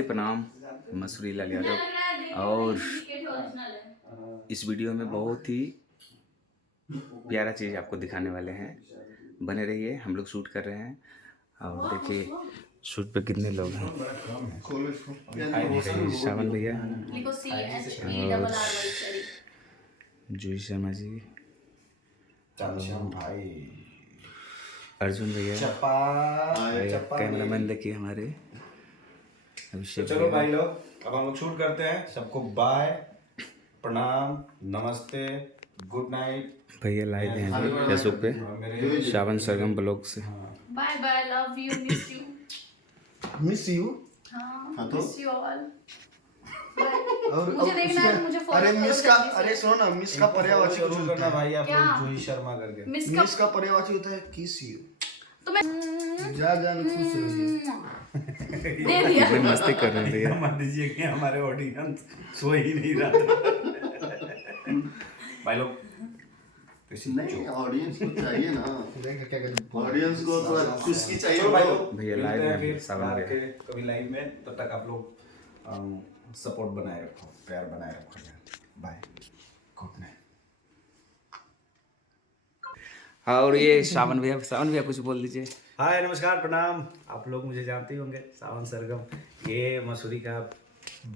नमस्ते प्रणाम, मसूरी लाल यादव। और इस वीडियो में बहुत ही प्यारा चीज़ आपको दिखाने वाले हैं, बने रहिए। हम लोग शूट कर रहे हैं और देखिए शूट पे कितने लोग हैं। श्रावण भैया और जूही शर्मा जी, अर्जुन भैया, कैमरामैन देखिए हमारे अभिषेक। तो चलो भाई लोग, अब हम लोग शूट करते हैं। सबको बाय, प्रणाम, नमस्ते, गुड नाइट। भैया लाइव हैं फेसबुक पे श्रावण सरगम ब्लॉग से। Bye bye, love you, miss you. Miss you? हाँ, मिस यू ऑल। और मुझे देखना है तो मुझे फॉलो अरे करो मिस का, जल्दी से। अरे सुनो ना, मिस का पर्यायवाची कुछ शुरू होता करना है। भाई आप क्या? लोग जूही शर्मा करके। मिस का पर्यायवाची होता है किस यू। तो मैं जा खुश रहिए। दे दिया। कितने मस्ती कर रहे हैं भैया। मान लीजिए कि हमारे ऑडियंस सो ही नहीं रहा भाई लोग। नहीं, ऑडियंस को चाहिए ना, देख क्या कहते, ऑडियंस को थोड़ा खुश की चाहिए चलो भाई लोग, भैया मिलते लाइव हैं में फिर सावन बाहर भैया। के कभी लाइव में। तब तक आप लोग सपोर्ट बनाए रखो, प्यार बनाए रखो। Bye, good night. और ये श्रावण भैया कुछ बोल दीजिए। हाय, नमस्कार, प्रणाम। आप लोग मुझे जानते ही होंगे, सावन सरगम। ये मसूरी का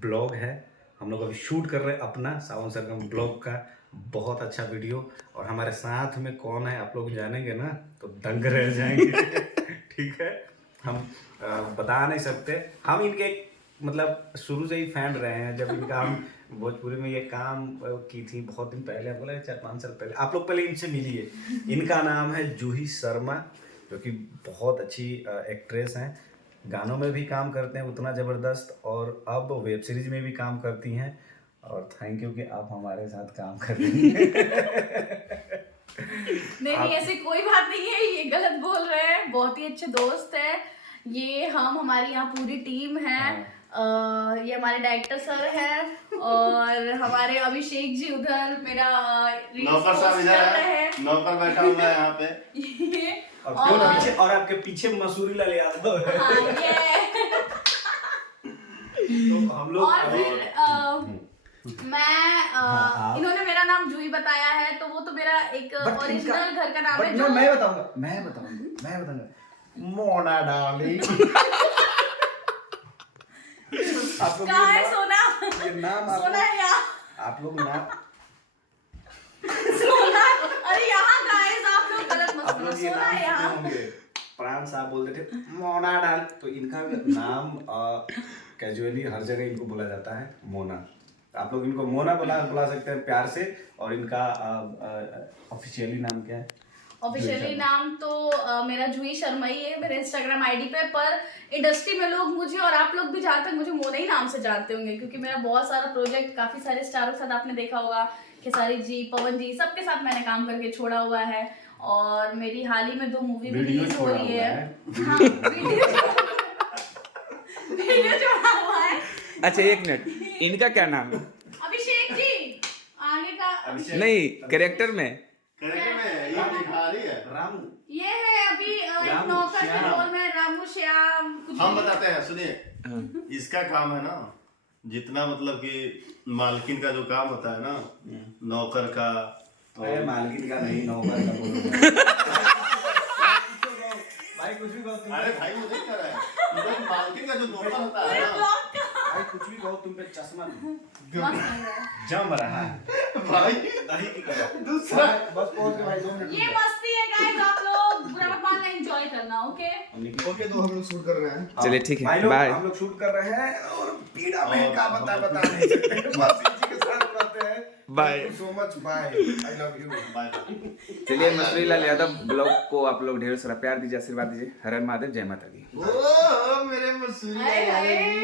ब्लॉग है। हम लोग अभी शूट कर रहे हैं अपना सावन सरगम ब्लॉग का बहुत अच्छा वीडियो। और हमारे साथ में कौन है आप लोग जानेंगे ना तो दंग रह जाएंगे ठीक है, हम बता नहीं सकते। हम इनके मतलब शुरू से ही फैन रहे हैं। जब इनका हम भोजपुरी में ये काम की थी बहुत दिन पहले, बोला 4-5 साल पहले। आप लोग पहले इनसे मिलिए। इनका नाम है जूही शर्मा, जो कि बहुत अच्छी एक्ट्रेस हैं। गानों में भी काम करते हैं उतना ज़बरदस्त, और अब वेब सीरीज में भी काम करती हैं। और थैंक यू कि आप हमारे साथ काम कर रही हैं नहीं, ऐसी कोई बात नहीं है, ये गलत बोल रहे हैं। बहुत ही अच्छे दोस्त है ये। हमारी यहाँ पूरी टीम है। ये हमारे डायरेक्टर सर हैं और हमारे अभिषेक जी उधर मेरा नौकर साहब इधर है, नौकर बैठा हुआ है यहाँ पे। ये और आपके पीछे मसूरी लाल यादव है। हाँ, ये तो हम लोग और फिर मैं इन्होंने मेरा नाम जूही बताया है, तो वो तो मेरा एक ओरिजिनल घर का नाम है जो मैं बताऊंगा मोना डाली आप लोग कहाँ है सोना? ये नाम सोना है यहाँ। आप लोग नाम सोना, अरे यहाँ गाइस आप लोग गलत मत आप बोलो, लोग ये सोना नाम है सुने यहाँ। होंगे। प्राण साहब बोलते थे मोना डाल, तो इनका नाम कैजुअली हर जगह इनको बोला जाता है मोना। आप लोग इनको मोना बुला सकते हैं प्यार से। और इनका ऑफिशियली नाम क्या है? ऑफिशियली नाम तो मेरा जूही शर्मा ही है मेरे इंस्टाग्राम आईडी पे। पर इंडस्ट्री में लोग मुझे, और आप लोग भी जहाँ तक मुझे मोना ही नाम से जानते होंगे, क्योंकि मेरा बहुत सारा प्रोजेक्ट काफी सारे स्टारों के साथ आपने देखा होगा, खेसारी जी, पवन जी, सबके साथ मैंने काम करके छोड़ा हुआ है। और मेरी हाल ही में 2 मूवी भी रिलीज हो रही है। हाँ, वीडियो छोड़ा हुआ है। अच्छा एक मिनट, इनका क्या नाम है? अभिषेक जी आगे का नहीं, कैरेक्टर में ये दिखा रही है राम। ये है अभी एक नौकर के रोल में रामू श्याम कुछ हम बताते हैं, सुनिए। इसका काम है ना, जितना मतलब कि मालकिन का जो काम होता है ना, नौकर का, अरे मालकिन का नहीं, नौकर का बोलो भाई। कुछ भी कहो तुम। अरे भाई वो नहीं कर रहा है, मतलब मालकिन का जो नौकर होता है ना भाई, कुछ भी कहो, तुम पे चश्मा मस्त लग रहा है। जम रहा है भाई। दही की तरह। दूसरा बस पहुंच गए भाई, 2 मिनट। ये मस्ती है गाइस, आप लोग बुरा मत मानना, एंजॉय करना। ओके ओके, तो हम लोग शूट कर रहे हैं। चलिए ठीक है, भाई लोग, बाय। हम लोग शूट कर रहे हैं और पीड़ा में क्या बता नहीं सकते। बस इसी के साथ रहते हैं। Bye. Thank you so much, bye, I love you, bye. चलिए मसूरी लाल यादव ब्लॉग को आप लोग ढेर सारा प्यार दीजिए, आशीर्वाद दीजिए। हर हर महादेव, जय माता दी। ओ मेरे मसूरी हाय हाय।